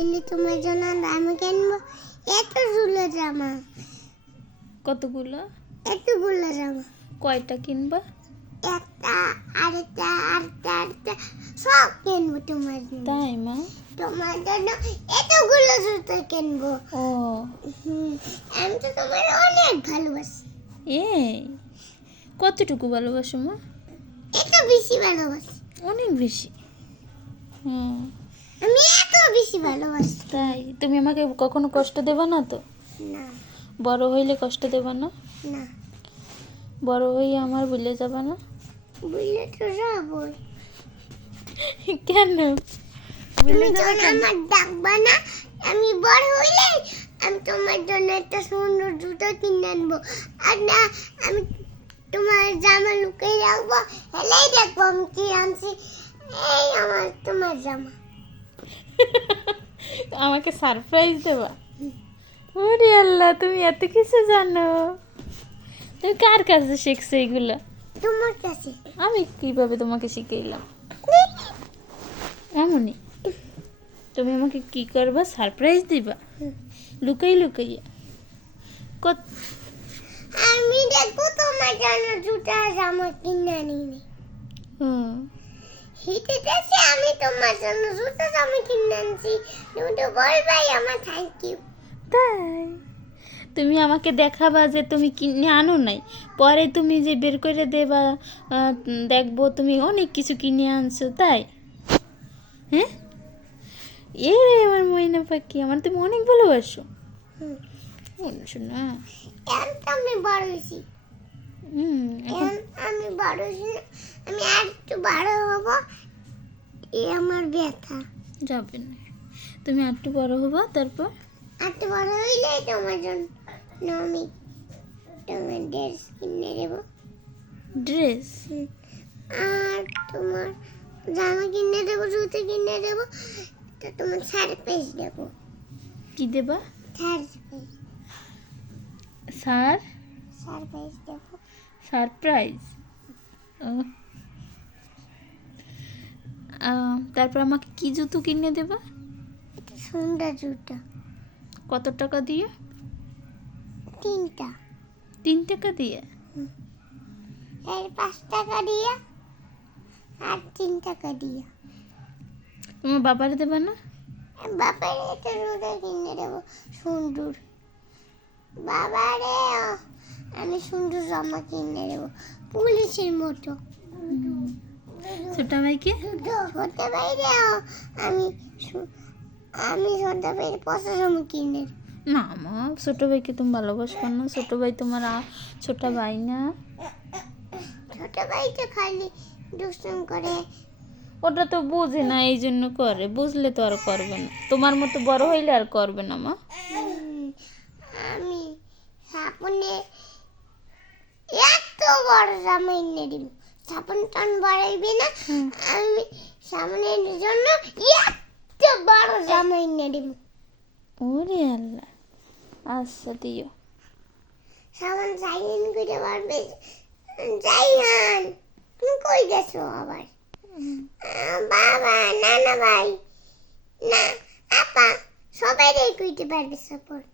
তাহলে তোমার জন্য আমি কিনবো এতগুলো জামা। কতগুলো? এতগুলো জামা। কয়টা কিনবা? একটা, আরেকটা, আরেকটা, আরেকটা, সব কিনবো তোমার জন্য। তাই মা? তোমার জন্য এতগুলো জুতো কিনবো। ও আমি তো তোমার অনেক ভালোবাসি। এই কতটুকু ভালোবাসো মা? এত বেশি ভালোবাসি। অনেক বেশি। হুম, আমি এত বেশি ভালোবাসি। তাই তুমি আমাকে কখনো কষ্ট দেবা না তো? না, বড় হইলে কষ্ট দেবা না? না, বড় হয়ে আমার ভুলে যাবা না? বুঝলে তো যাবই। কেন তুমি যখন আমার ডাকবা না, আমি বড় হইলে আমি তোমার জন্য একটা সুন্দর জুতো কিনে আনবো। আর না, আমি তোমার জামা লুকিয়ে রাখবো, হেলেই দেখবো আমি কি আনছি। এই আমার তোমার জামা। আমাকে সারপ্রাইজ দেবা? ওরে আল্লাহ, তুমি এত কিছু জানো! তুমি কার কাছে শিখছো এগুলো? তোমার কাছে। আমি কিভাবে তোমাকে শিখাইলাম? এমনই। তুমি আমাকে কি করবা? সারপ্রাইজ দিবা লুকাই লুকাইয়া? কত? আমি দেখবো তোমার জন্য জুতা জামা কিনে আনিনি। হুম, হিতে দেশে আমি তোমার জন্য জুতা জামা কিনে আনছি। তুমি তো বলবাই আমার থ্যাংক ইউ। তাই তুমি আমাকে দেখাবা যে তুমি কিনে আনো নাই, পরে তুমি যে বের করে দেবা, দেখবো তুমি অনেক কিছু কিনে আনছো। তাই? হ্যাঁ, এ রে আমার ময়না পাখি, আমার তুমি অনেক ভালোবাসো। শোনা, এখন তো আমি বড় হয়েছি। এখন এখন আমি বড় হয়েছি না, আমি আর একটু বড় হবো। এই আমার ব্যথা। যাবে না, তুমি একটু বড় হবা, তারপর আর একটু বড় হইলে তোমার জন্য আমি তোমার ড্রেস কিনে দেবো। ড্রেস? আর তোমার জামা কিনে দেবো, জুতো কিনে দেবো, তো তোমার সারপ্রাইজ দেবো। কি দেবা? সারপ্রাইজ। স্যার সারপ্রাইজ দেবো। সারপ্রাইজ? তারপর আমাকে কি জুতো কিনে দেবা? এটা সুন্দর জুতো। কত টাকা দিয়ে? 3টা। 3 টাকা দিয়ে? এর 5 টাকা দিয়ে আর 3 টাকা দিয়ে। তোমার বাবারে দেবা না? বাবার এটা জুতো কিনে দেবো সুন্দর। বাবারে আমি সুন্দর জামা কিনে দেবো পুলিশের মতো। ছোট ভাইকে? ছোট ভাইরে আমি আমি ছোট ভাইয়ের পছন্দ জামা কিনে দেবো। না মা, ছোট ভাইকে তুমি ভালোবাসবে না? ছোট ভাই তোমার ছোট ভাই না? ছোট ভাই তো খালি দুষ্টুম করে। ওটা তো বোঝে না, এই জন্য করে। বুঝলে তো আর করবে না, তোমার মতো বড় হইলে আর করবে না মা। আমি সাপনে এত বড় জামা এনে দিব, সাপন টান বাড়াইবে না। আমি সামনের জন্য এত বড় জামা এনে দিব। ওরে আল্লাহ, আচ্ছা দিও। সামন সাইন করে পারবে। জাইহান তুমি কই গেছো আবার? বাবা, নানা ভাই, না আপা, সবাই কইতে পারবে সাপোর্ট।